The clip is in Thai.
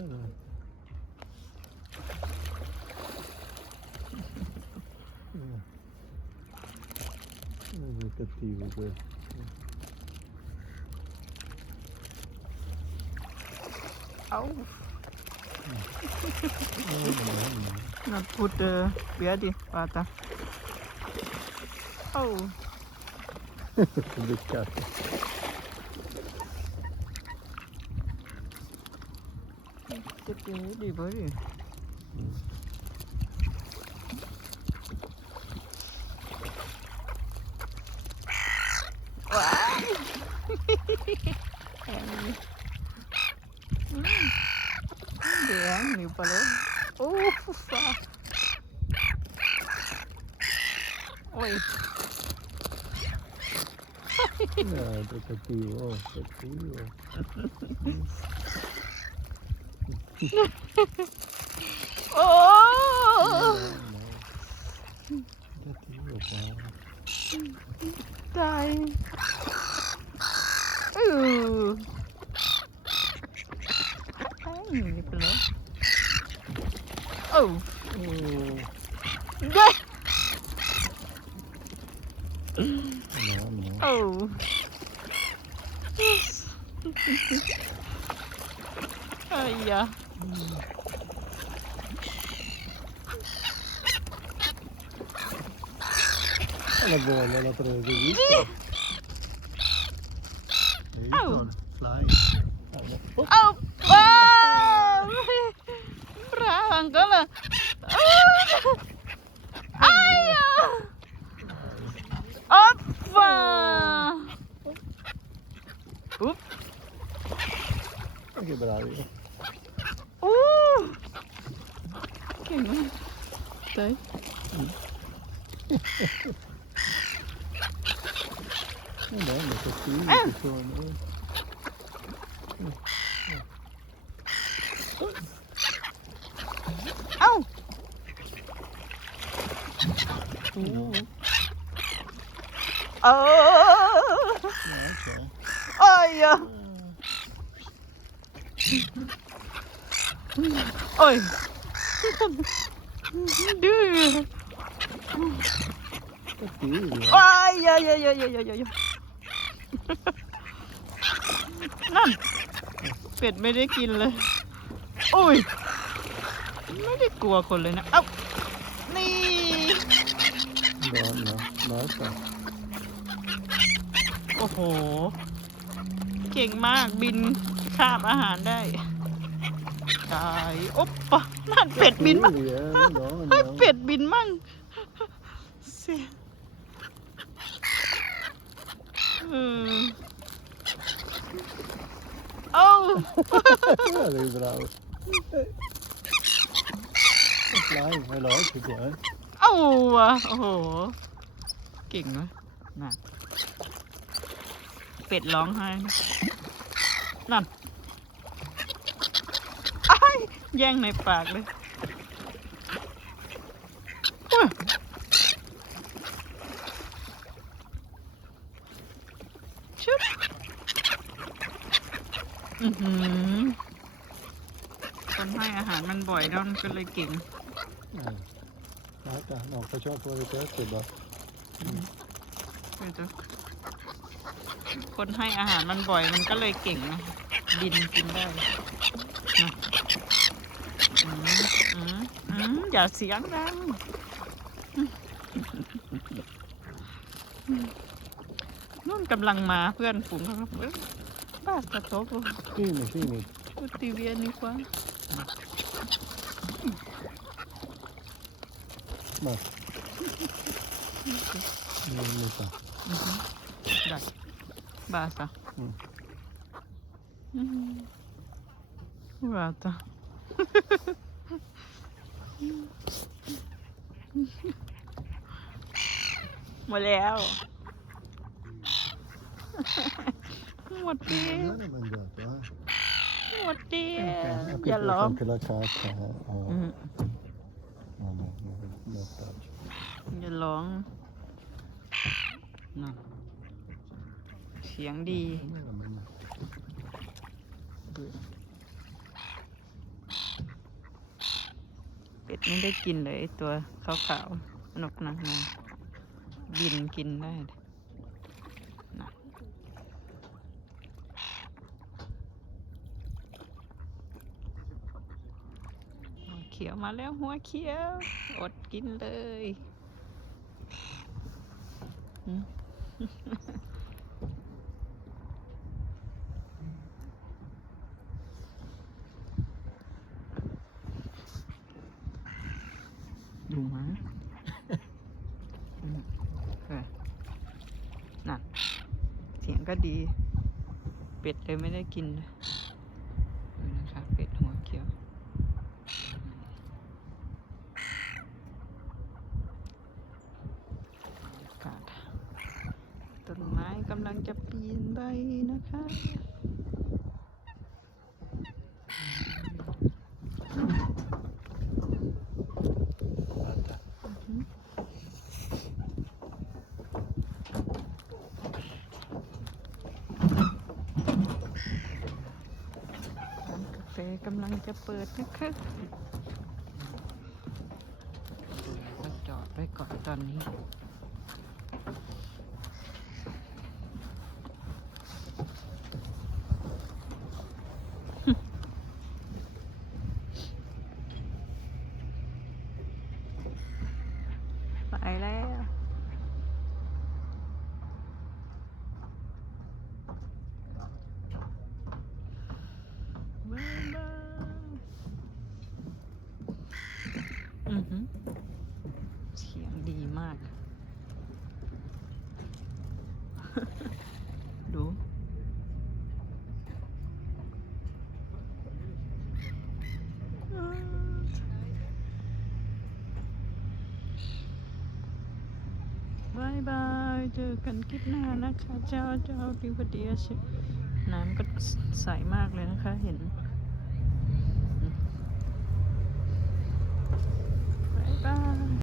Genau. Negativo, güey. Auf! Na bitte, werde, warte. Au! Oh. Бери, бери. Bien, mi palo. Ufa. Ой. Да, это красиво, красиво. Cattivo qua. ตายเออไอ้หนีไปแล้วโอ้ Oh. เด้ No, no. โอ้ไอ้ Olha a bola lá atrás, viu? Oh. Oh. oh. Brava, Angola. Oh. Ai. Opa! Up. Que bravo. Quem não tem? Não dá, mas é filho, ah. pessoa, né? Au! Uh. Oh! Okay. Oh, yeah. โอ้ยดื้อโอ้ยเยอะเยอะเยอยอยอะนั่นเป็ดไม่ได้กินเลยโอ้ยไม่ได้กลัวคนเลยนะเอ้านี่ร้อนนะร้อนจังโอ้โห เก่งมากบินคาบอาหารได้ ตายโอ๊บปะนั่นเป็ดบินมั่ง Cattivi, eh, เฮ้ย Madonna. เป็ดบินมั่งเสียเออเอ้า Guarda che bravo. Eh. Fly, veloce qua, eh. เอ้าว่ะโอ้โห เก่งนะน่ะเป็ดร้องไห้นะนั่นอ้าย แย่งในปากเลยอุ๊ยชุดอือหือคนให้อาหารมันบ่อยแล้วมันก็เลยเก่ง Eh. Guarda, no, facciamo fuori questo e basta. เดี๋ยวจะคนให้อาหารมันบ่อยมันก็เลยเก่งนะ บินกินได้นะอืมอืม อืมอย่าเสียงดังนู่นกำลังมาเพื่อนฝูงเขาครับเอ้ยบ้าสะทบ Fini, fini. กูตีเวียนนี่กว่า Basta. Non mi fa. อือฮึได้บ้าสะอืมอืมบ้าตะ หมดแล้ว หมดเดียวหมดเดียว Eh, qui อย่า c'è ร้อง anche la cacca, eh. อืม No, no, no, no, taccio. อย่าร้องนั่นเสียงดี Non la mangiato. ไม่ได้กินเลยไอ้ตัวขาวๆนกนางนวล บินกินได้เขียวมาแล้วหัวเขียว อดกินเลยหืม ดูมาอืมเออนั่นเสียงก็ ดี เป็ดเลยไม่ได้กินเลยดูนะคะ เป็ดหัวเขียว อากาศต้นไม้กำลังจะปีนใบนะคะ ร้าน กำลังจะเปิดนะคะก็จอดไว้ก่อนตอนนี้ ไปแล้วบ๊ายบายอือหือ เสียงดีมาก ดู บายบาย เจอกันคลิปหน้านะคะ เจ้าเจ้าดิวเดียชน้ำก็ใสมากเลยนะคะ เห็น 拜。